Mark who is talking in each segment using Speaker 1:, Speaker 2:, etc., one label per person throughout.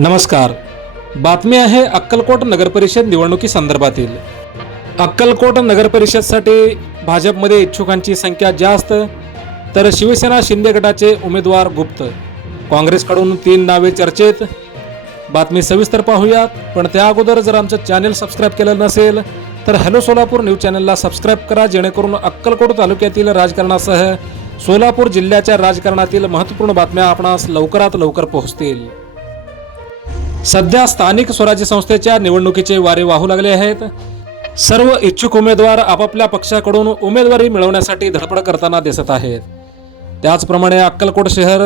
Speaker 1: नमस्कार. बातमी आहे अक्कलकोट नगरपरिषद निवडणुकी संदर्भातील. अक्कलकोट नगरपरिषदसाठी भाजपमध्ये इच्छुकांची संख्या जास्त तर शिवसेना शिंदे गटाचे उमेदवार गुप्त. काँग्रेसकडून तीन नावे चर्चेत. बातमी सविस्तर पाहूयात पण त्या अगोदर जर आमचं चॅनल सबस्क्राईब केलं नसेल तर हॅलो सोलापूर न्यूज चॅनलला सबस्क्राईब करा जेणेकरून अक्कलकोट तालुक्यातील राजकारणासह सोलापूर जिल्ह्याच्या राजकारणातील महत्त्वपूर्ण बातम्या आपणास लवकरात लवकर पोहोचतील. सध्या स्थानिक स्वराज्य संस्थेच्या निवडणुकीचे वारे वाहू लागले आहेत. सर्व इच्छुक उमेदवार आपापल्या पक्षाकडून उमेदवारी मिळवण्यासाठी धडपड करताना दिसत आहेत. त्याचप्रमाणे अक्कलकोट शहर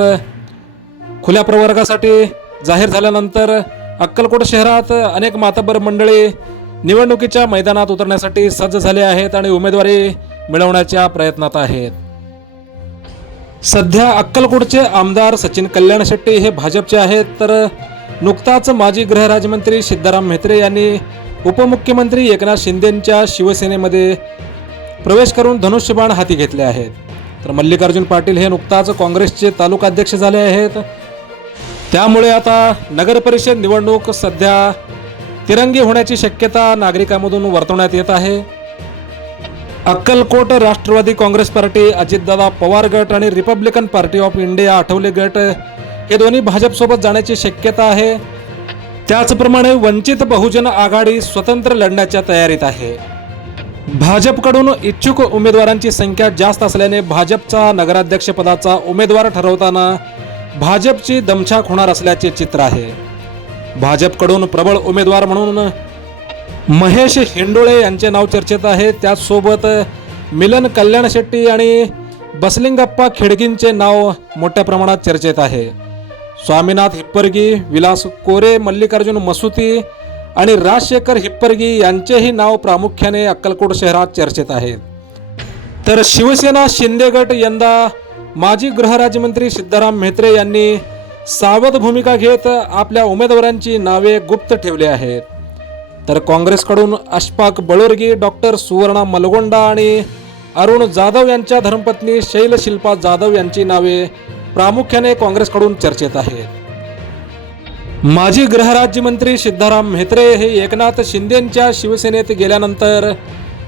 Speaker 1: खुल्या प्रवर्गासाठी जाहीर झाल्यानंतर अक्कलकोट शहरात अनेक मातबर मंडळी निवडणुकीच्या मैदानात उतरण्यासाठी सज्ज झाले आहेत आणि उमेदवारी मिळवण्याच्या प्रयत्नात आहेत. सध्या अक्कलकोटचे आमदार सचिन कल्याण शेट्टी हे भाजपचे आहेत तर नुकताच माजी गृहराज्यमंत्री सिद्धाराम म्हेत्रे यांनी उपमुख्यमंत्री एकनाथ शिंदेंच्या शिवसेनेमध्ये प्रवेश करून धनुष्यबाण हाती घेतले आहेत. तर मल्लिकार्जुन पाटील हे नुकताच काँग्रेसचे तालुकाध्यक्ष झाले आहेत. त्यामुळे आता नगरपरिषद निवडणूक सध्या तिरंगी होण्याची शक्यता नागरिकांमधून वर्तवण्यात येत आहे. अक्कलकोट राष्ट्रवादी काँग्रेस पार्टी अजितदादा पवार गट आणि Republican party of India Athawale गट हे दोन्ही भाजपसोबत जाण्याची शक्यता आहे. त्याचप्रमाणे वंचित बहुजन आघाडी स्वतंत्र लढण्याच्या तयारीत आहे. भाजपकडून इच्छुक उमेदवारांची संख्या जास्त असल्याने भाजपचा नगराध्यक्षपदाचा उमेदवार ठरवताना भाजपची दमछाक होणार असल्याचे चित्र आहे. भाजपकडून प्रबळ उमेदवार म्हणून महेश हिंडोळे यांचे नाव चर्चेत आहे. त्याचसोबत मिलन कल्याण शेट्टी आणि बसलिंगप्पा खेडगींचे नाव मोठ्या प्रमाणात चर्चेत आहे. स्वामीनाथ हिप्परगी विलास कोरे मल्लिकार्जुन मसुती आणि राजशेखर हिप्परगी यांचेही नाव प्रामुख्याने अक्कलकोट शहरात चर्चेत आहे. तर शिवसेना शिंदे गट यंदा माजी गृहराज्यमंत्री सिद्धाराम म्हेत्रे यांनी सावध भूमिका घेत आपल्या उमेदवारांची नावे गुप्त ठेवली आहेत. तर काँग्रेसकडून अशफाक बळुर्गी डॉक्टर सुवर्णा मलगोंडा आणि अरुण जाधव यांच्या धर्मपत्नी शैलशिल्पा जाधव यांची नावे प्रामुख्याने काँग्रेसकडून चर्चेत आहेत माजी गृहराज्यमंत्री सिद्धाराम म्हेत्रे हे एकनाथ शिंदेंच्या शिवसेनेत गेल्यानंतर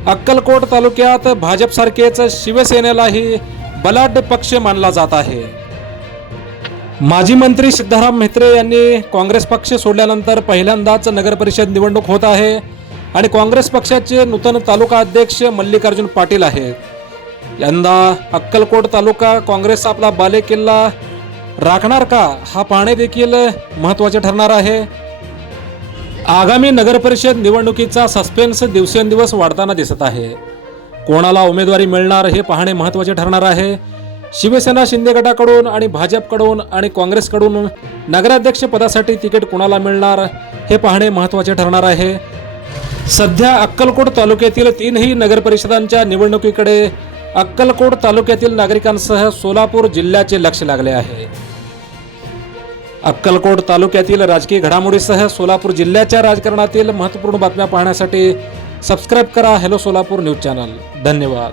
Speaker 1: अक्कलकोट तालुक्यात भाजपसारखेच शिवसेनेलाही बलाढ्य पक्ष मानला जात आहे. माजी मंत्री सिद्धाराम म्हेत्रे यांनी काँग्रेस पक्ष सोडल्यानंतर पहिल्यांदाच नगरपरिषद निवडणूक होत आहे आणि काँग्रेस पक्षाचे नूतन तालुका अध्यक्ष मल्लिकार्जुन पाटील आहेत. यंदा अक्कलकोट तालुका काँग्रेस आपला बालेकिल्ला राखणार का हा पाहणे देखील महत्त्वाचे ठरणार आहे. आगामी नगरपरिषद निवडणुकीचा सस्पेन्स दिवसेंदिवस वाढताना दिसत आहे. कोणाला उमेदवारी मिळणार हे पाहणे महत्त्वाचे ठरणार आहे. शिवसेना शिंदे गटाकडून आणि भाजपकडून आणि काँग्रेसकडून नगराध्यक्ष पदासाठी तिकीट कोणाला मिळणार हे पाहणे महत्त्वाचे ठरणार आहे. सध्या अक्कलकोट तालुक्यातील तीनही नगरपरिषदांच्या निवडणुकीकडे अक्कलकोट तालुक्यातील नागरिकांसह सोलापूर जिल्ह्याचे लक्ष लागले आहे. अक्कलकोट तालुक्यातील राजकीय घडामोडीसह सोलापूर जिल्ह्याच्या राजकारणातील महत्त्वपूर्ण बातम्या पाहण्यासाठी सबस्क्राईब करा हॅलो सोलापूर न्यूज चॅनल धन्यवाद.